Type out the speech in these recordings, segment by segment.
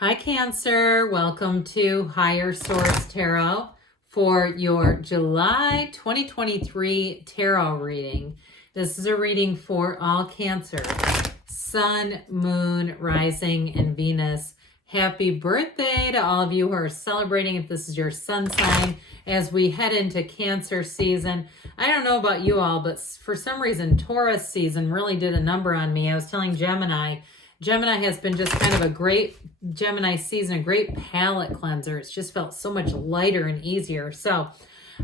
Hi, Cancer. Welcome to Higher Source Tarot for your July 2023 tarot reading. This is a reading for all Cancer, Sun, Moon, Rising, and Venus. Happy birthday to all of you who are celebrating if this is your sun sign as we head into Cancer season. I don't know about you all, but for some reason, Taurus season really did a number on me. I was telling Gemini has been just kind of a great Gemini season, a great palette cleanser. It's just felt so much lighter and easier. So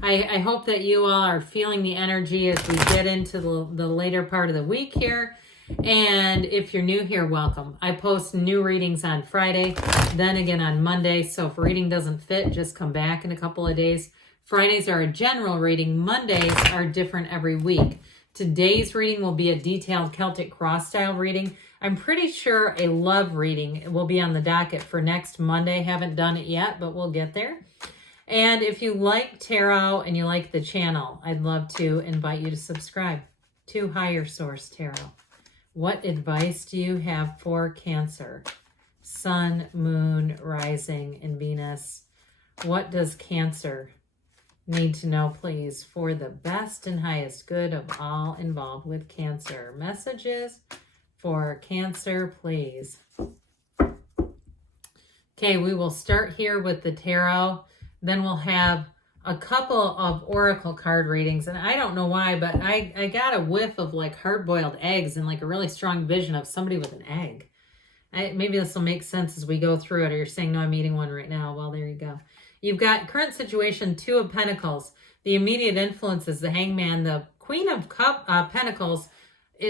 I hope that you all are feeling the energy as we get into the later part of the week here. And if you're new here, welcome. I post new readings on Friday, then again on Monday. So if a reading doesn't fit, just come back in a couple of days. Fridays are a general reading. Mondays are different every week. Today's reading will be a detailed Celtic cross style reading. I'm pretty sure a love reading will be on the docket for next Monday. Haven't done it yet, but we'll get there. And if you like tarot and you like the channel, I'd love to invite you to subscribe to Higher Source Tarot. What advice do you have for Cancer? Sun, Moon, Rising, and Venus. What does Cancer need to know, please, for the best and highest good of all involved with Cancer? Messages for Cancer, please. Okay, we will start here with the tarot. Then we'll have a couple of oracle card readings. And I don't know why, but I got a whiff of like hard-boiled eggs and like a really strong vision of somebody with an egg. Maybe this will make sense as we go through it. Or you're saying, no, I'm eating one right now. Well, there you go. You've got current situation, Two of Pentacles. The immediate influences, the Hangman, the Queen of Pentacles.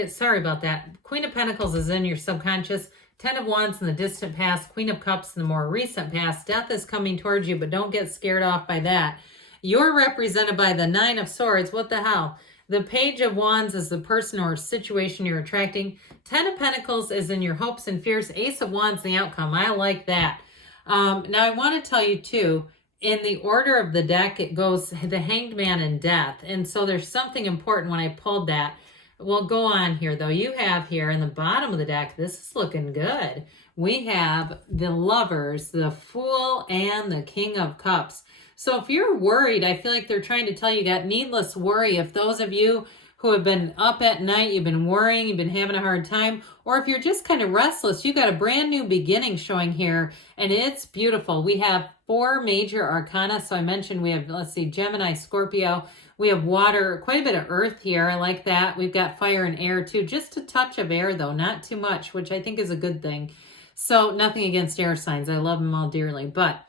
Sorry about that. Queen of Pentacles is in your subconscious. 10 of Wands in the distant past. Queen of Cups in the more recent past. Death is coming towards you, but don't get scared off by that. You're represented by the 9 of Swords. What the hell? The Page of Wands is the person or situation you're attracting. 10 of Pentacles is in your hopes and fears. Ace of Wands, the outcome. I like that. Now, I want to tell you, too, in the order of the deck, it goes the Hanged Man and Death. And so there's something important when I pulled that. We'll go on here, though. You have here in the bottom of the deck, this is looking good. We have the Lovers, the Fool, and the King of Cups. So if you're worried, I feel like they're trying to tell you got needless worry. If those of you who have been up at night, you've been worrying, you've been having a hard time, or if you're just kind of restless, you got a brand new beginning showing here, and it's beautiful. We have 4 major arcana. So I mentioned we have, let's see, Gemini, Scorpio. We have water, quite a bit of earth here. I like that. We've got fire and air too. Just a touch of air though, not too much, which I think is a good thing. So nothing against air signs. I love them all dearly. But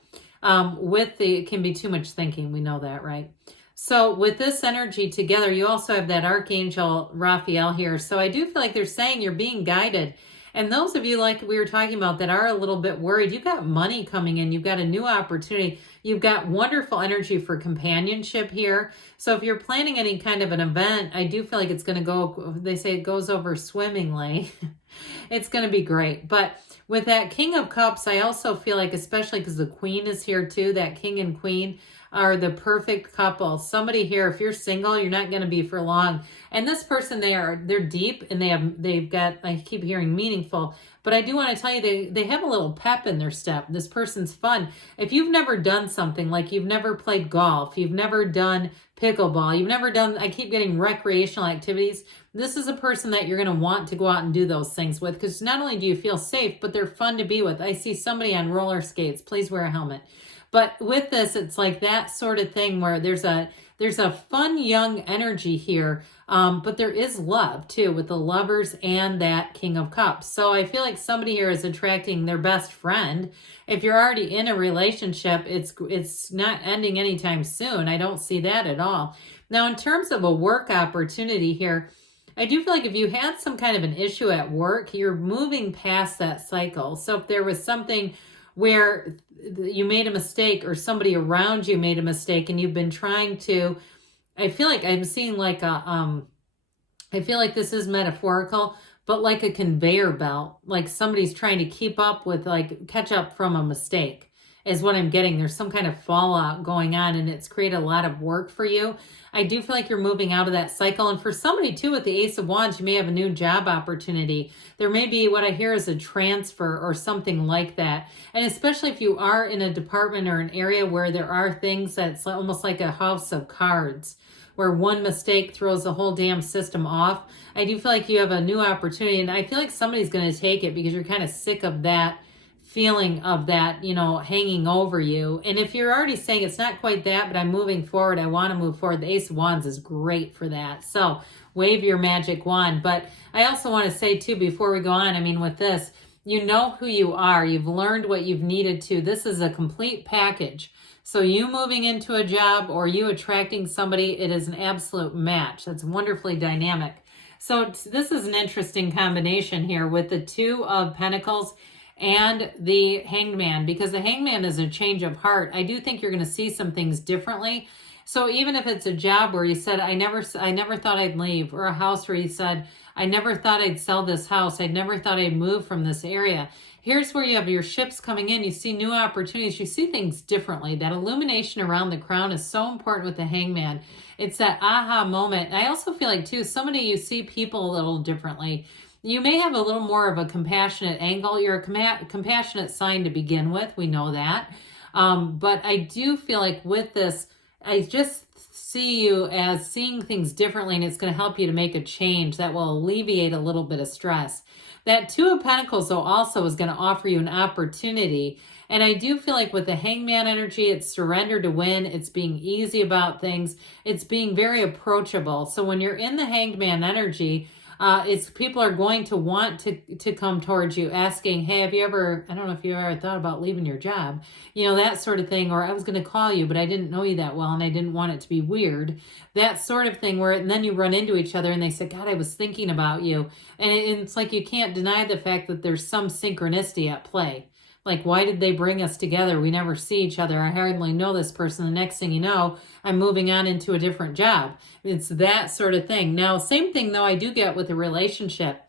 it can be too much thinking. We know that, right? So with this energy together, you also have that Archangel Raphael here. So I do feel like they're saying you're being guided. And those of you, like we were talking about, that are a little bit worried, you've got money coming in. You've got a new opportunity. You've got wonderful energy for companionship here. So if you're planning any kind of an event, I do feel like it's going to go, they say it goes over swimmingly. It's going to be great. But with that King of Cups, I also feel like, especially because the Queen is here too, that King and Queen are the perfect couple. Somebody here, if you're single, you're not going to be for long. And this person, they're deep, and they've got, I keep hearing meaningful, but I do want to tell you, they have a little pep in their step. This person's fun. If you've never done something, like you've never played golf, you've never done pickleball, you've never done, I keep getting recreational activities, this is a person that you're going to want to go out and do those things with, because not only do you feel safe, but they're fun to be with. I see somebody on roller skates. Please wear a helmet. But with this, it's like that sort of thing where there's a fun young energy here, but there is love too with the Lovers and that King of Cups. So I feel like somebody here is attracting their best friend. If you're already in a relationship, it's not ending anytime soon. I don't see that at all. Now, in terms of a work opportunity here, I do feel like if you had some kind of an issue at work, you're moving past that cycle. So if there was something where you made a mistake or somebody around you made a mistake and you've been trying to, I feel like I'm seeing like I feel like this is metaphorical, but like a conveyor belt, like somebody's trying to keep up with, like catch up from a mistake. is what I'm getting. There's some kind of fallout going on, and it's created a lot of work for you. I do feel like you're moving out of that cycle. And for somebody too, with the Ace of Wands, you may have a new job opportunity. There may be, what I hear is a transfer or something like that. And especially if you are in a department or an area where there are things that's almost like a house of cards, where one mistake throws the whole damn system off. I do feel like you have a new opportunity, and I feel like somebody's going to take it because you're kind of sick of that feeling of that, you know, hanging over you. And if you're already saying it's not quite that, but I'm moving forward, I want to move forward, the Ace of Wands is great for that. So wave your magic wand. But I also want to say too, before we go on, I mean, with this, you know who you are. You've learned what you've needed to. This is a complete package. So you moving into a job or you attracting somebody, it is an absolute match. That's wonderfully dynamic. So this is an interesting combination here with the Two of Pentacles and the Hanged Man, because the Hanged Man is a change of heart. I do think you're going to see some things differently. So even if it's a job where you said, I never thought I'd leave, or a house where you said, I never thought I'd sell this house, I never thought I'd move from this area. Here's where you have your ships coming in. You see new opportunities. You see things differently. That illumination around the crown is so important with the Hanged Man. It's that aha moment. I also feel like too, somebody, you see people a little differently. You may have a little more of a compassionate angle. You're a compassionate sign to begin with. We know that. But I do feel like with this, I just see you as seeing things differently, and it's going to help you to make a change that will alleviate a little bit of stress. That Two of Pentacles, though, also is going to offer you an opportunity. And I do feel like with the Hanged Man energy, it's surrender to win. It's being easy about things. It's being very approachable. So when you're in the Hanged Man energy, it's people are going to want to come towards you asking, hey, have you ever, I don't know if you ever thought about leaving your job, you know, that sort of thing. Or I was going to call you, but I didn't know you that well and I didn't want it to be weird. That sort of thing where, and then you run into each other and they say, God, I was thinking about you. And it's like, you can't deny the fact that there's some synchronicity at play. Like, why did they bring us together? We never see each other. I hardly know this person. The next thing you know, I'm moving on into a different job. It's that sort of thing. Now, same thing, though, I do get with a relationship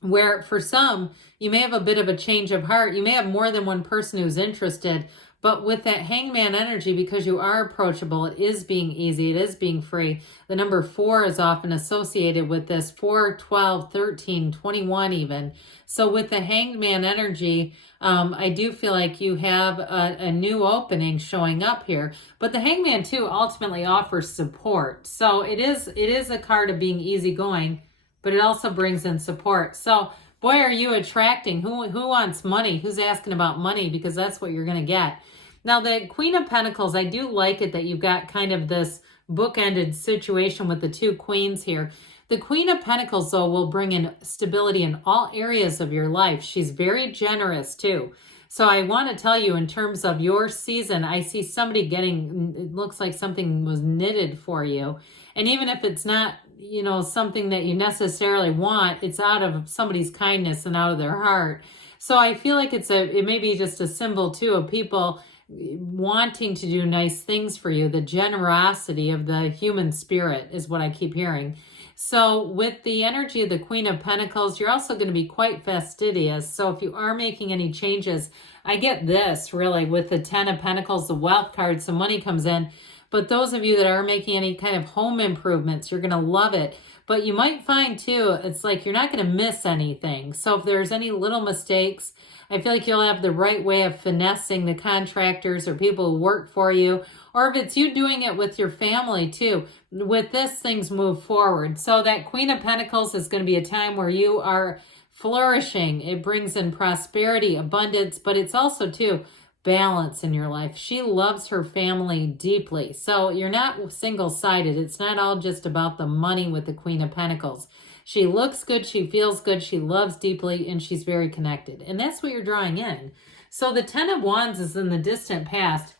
where for some, you may have a bit of a change of heart. You may have more than one person who's interested. But with that Hanged Man energy, because you are approachable, it is being easy, it is being free. The number 4 is often associated with this, 4, 12, 13, 21 even. So with the Hanged Man energy, I do feel like you have a new opening showing up here. But the Hanged Man too ultimately offers support. So it is a card of being easygoing, but it also brings in support. So boy, are you attracting. Who wants money? Who's asking about money? Because that's what you're going to get. Now, the Queen of Pentacles, I do like it that you've got kind of this bookended situation with the two queens here. The Queen of Pentacles, though, will bring in stability in all areas of your life. She's very generous, too. So I want to tell you, in terms of your season, I see somebody getting, it looks like something was knitted for you. And even if it's not, you know, something that you necessarily want, it's out of somebody's kindness and out of their heart. So I feel like it may be just a symbol, too, of people wanting to do nice things for you. The generosity of the human spirit is what I keep hearing. So with the energy of the Queen of Pentacles, you're also going to be quite fastidious. So if you are making any changes, I get this really with the 10 of Pentacles, the wealth card, some money comes in. But those of you that are making any kind of home improvements, you're going to love it. But you might find too, it's like you're not going to miss anything. So if there's any little mistakes, I feel like you'll have the right way of finessing the contractors or people who work for you. Or if it's you doing it with your family too, with this, things move forward. So that Queen of Pentacles is going to be a time where you are flourishing. It brings in prosperity, abundance, but it's also too balance in your life. She loves her family deeply. So you're not single-sided. It's not all just about the money with the Queen of Pentacles. She looks good, she feels good, she loves deeply, and she's very connected. And that's what you're drawing in. So the 10 of Wands is in the distant past.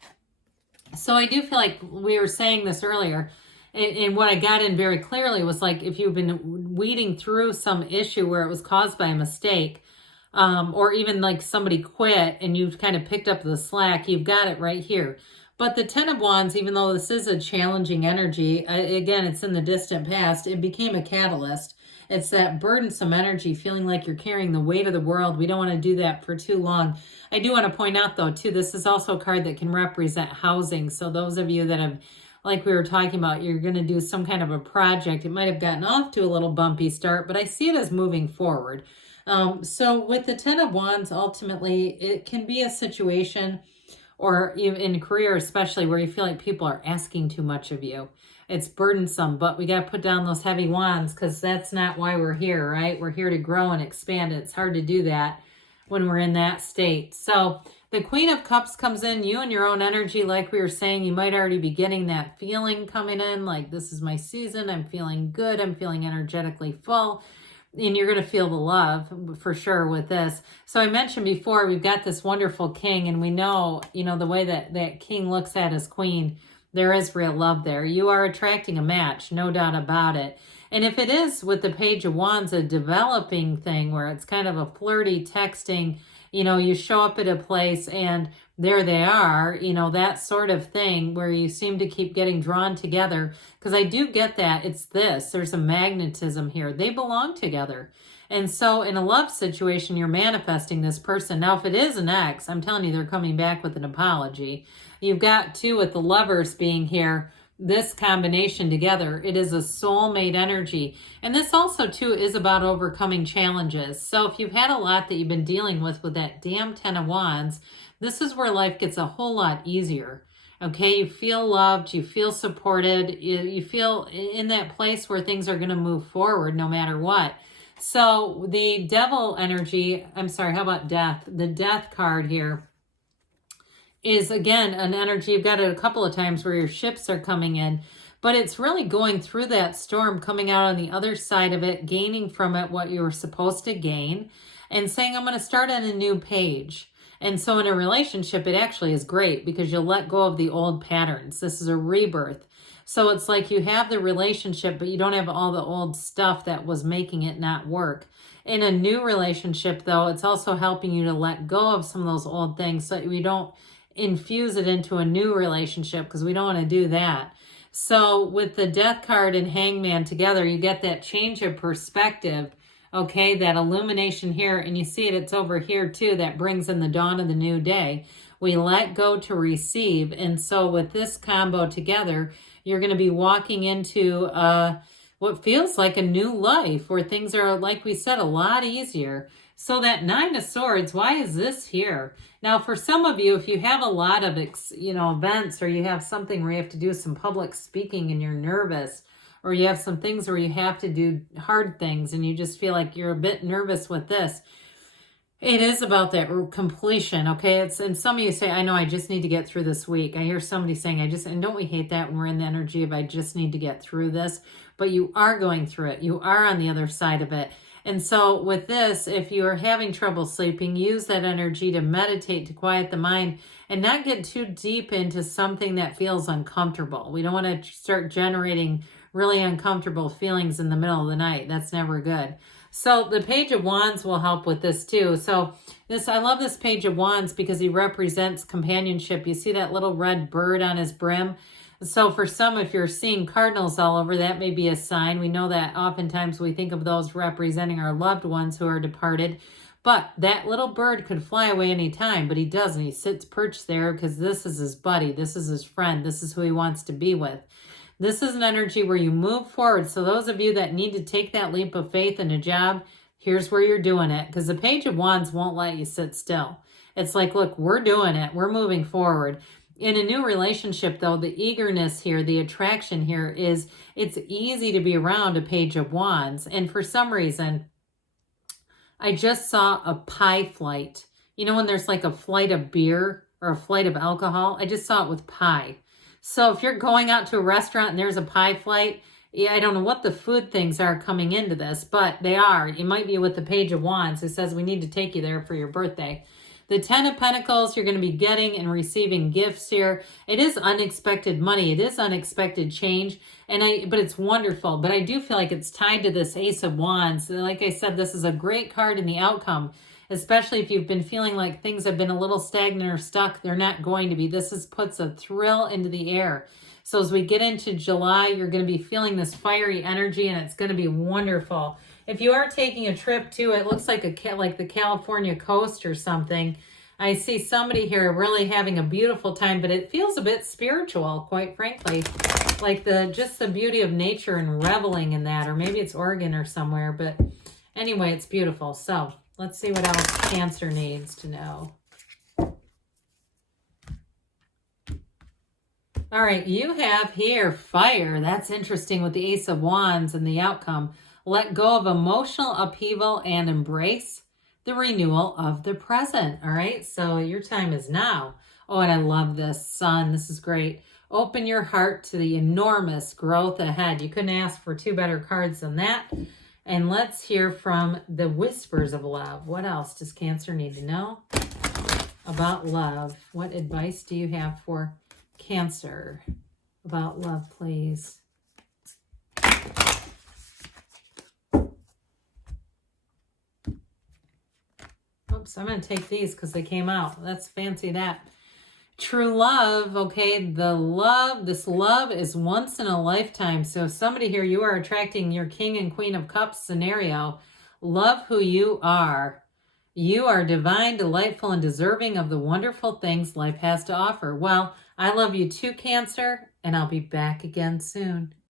So I do feel like we were saying this earlier, and what I got in very clearly was like if you've been weeding through some issue where it was caused by a mistake, or even like somebody quit and you've kind of picked up the slack, you've got it right here. But the 10 of Wands, even though this is a challenging energy, again, it's in the distant past, it became a catalyst. It's that burdensome energy, feeling like you're carrying the weight of the world. We don't want to do that for too long. I do want to point out, though, too, this is also a card that can represent housing. So those of you that have, like we were talking about, you're going to do some kind of a project. It might have gotten off to a little bumpy start, but I see it as moving forward. So with the Ten of Wands, ultimately, it can be a situation, or in career especially, where you feel like people are asking too much of you. It's burdensome, but we got to put down those heavy wands, because that's not why we're here, right? We're here to grow and expand. It's hard to do that when we're in that state. So the Queen of Cups comes in, you and your own energy, like we were saying, you might already be getting that feeling coming in, like this is my season, I'm feeling good, I'm feeling energetically full. And you're going to feel the love for sure with this. So I mentioned before, we've got this wonderful king, and we know, the way that king looks at his queen, there is real love there. You are attracting a match, no doubt about it. And if it is with the Page of Wands, a developing thing where it's kind of a flirty texting, you show up at a place and there they are, that sort of thing where you seem to keep getting drawn together. Because I do get that. It's this. There's a magnetism here. They belong together. And so in a love situation, you're manifesting this person. Now, if it is an ex, I'm telling you, they're coming back with an apology. You've got, too, with the Lovers being here, this combination together, it is a soulmate energy. And this also, too, is about overcoming challenges. So if you've had a lot that you've been dealing with that damn Ten of Wands, this is where life gets a whole lot easier. Okay, you feel loved, you feel supported, you feel in that place where things are going to move forward no matter what. So the Devil energy, I'm sorry, how about Death? The Death card here is, again, an energy. You've got it a couple of times where your ships are coming in, but it's really going through that storm, coming out on the other side of it, gaining from it what you were supposed to gain, and saying, I'm going to start on a new page. And so in a relationship, it actually is great because you'll let go of the old patterns. This is a rebirth. So it's like you have the relationship, but you don't have all the old stuff that was making it not work. In a new relationship, though, it's also helping you to let go of some of those old things so that we don't infuse it into a new relationship, because we don't want to do that. So with the Death card and Hangman together, you get that change of perspective. Okay, that illumination here, and you see it, it's over here too, that brings in the dawn of the new day. We let go to receive, and so with this combo together, you're going to be walking into what feels like a new life, where things are, like we said, a lot easier. So that Nine of Swords, why is this here? Now, for some of you, if you have a lot of, events, or you have something where you have to do some public speaking and you're nervous, or you have some things where you have to do hard things and you just feel like you're a bit nervous with this, it is about that completion, okay? And some of you say, I know, I just need to get through this week. I hear somebody saying, and don't we hate that when we're in the energy of I just need to get through this? But you are going through it. You are on the other side of it. And so with this, if you are having trouble sleeping, use that energy to meditate, to quiet the mind, and not get too deep into something that feels uncomfortable. We don't want to start generating really uncomfortable feelings in the middle of the night. That's never good. So the Page of Wands will help with this too. So I love this Page of Wands because he represents companionship. You see that little red bird on his brim? So for some, if you're seeing cardinals all over, that may be a sign. We know that oftentimes we think of those representing our loved ones who are departed. But that little bird could fly away anytime, but he doesn't. He sits perched there because this is his buddy. This is his friend. This is who he wants to be with. This is an energy where you move forward. So those of you that need to take that leap of faith in a job, here's where you're doing it. Because the Page of Wands won't let you sit still. It's like, look, we're doing it. We're moving forward. In a new relationship, though, the eagerness here, the attraction here is, it's easy to be around a Page of Wands. And for some reason, I just saw a pie flight. You know when there's like a flight of beer or a flight of alcohol? I just saw it with pie. So if you're going out to a restaurant and there's a pie flight, yeah, I don't know what the food things are coming into this, but they are. You might be with the Page of Wands who says we need to take you there for your birthday. The Ten of Pentacles, you're going to be getting and receiving gifts here. It is unexpected money. It is unexpected change, but it's wonderful. But I do feel like it's tied to this Ace of Wands. Like I said, this is a great card in the outcome, especially if you've been feeling like things have been a little stagnant or stuck. They're not going to be. Puts a thrill into the air. So as we get into July, you're going to be feeling this fiery energy, and it's going to be wonderful. if you are taking a trip too, it looks like like the California coast or something. I see somebody here really having a beautiful time, but it feels a bit spiritual, quite frankly. Like just the beauty of nature and reveling in that, or maybe it's Oregon or somewhere, but anyway, it's beautiful. So let's see what else Cancer needs to know. All right, you have here fire. That's interesting with the Ace of Wands and the outcome. Let go of emotional upheaval and embrace the renewal of the present. All right, so your time is now. Oh, and I love this. Sun, this is great. Open your heart to the enormous growth ahead. You couldn't ask for two better cards than that. And let's hear from the whispers of love. What else does Cancer need to know about love? What advice do you have for Cancer about love, please? Oops, I'm going to take these because they came out. Let's fancy that. True love, okay, this love is once in a lifetime. So somebody here, you are attracting your King and Queen of Cups scenario. Love who you are. You are divine, delightful, and deserving of the wonderful things life has to offer. Well, I love you too, Cancer, and I'll be back again soon.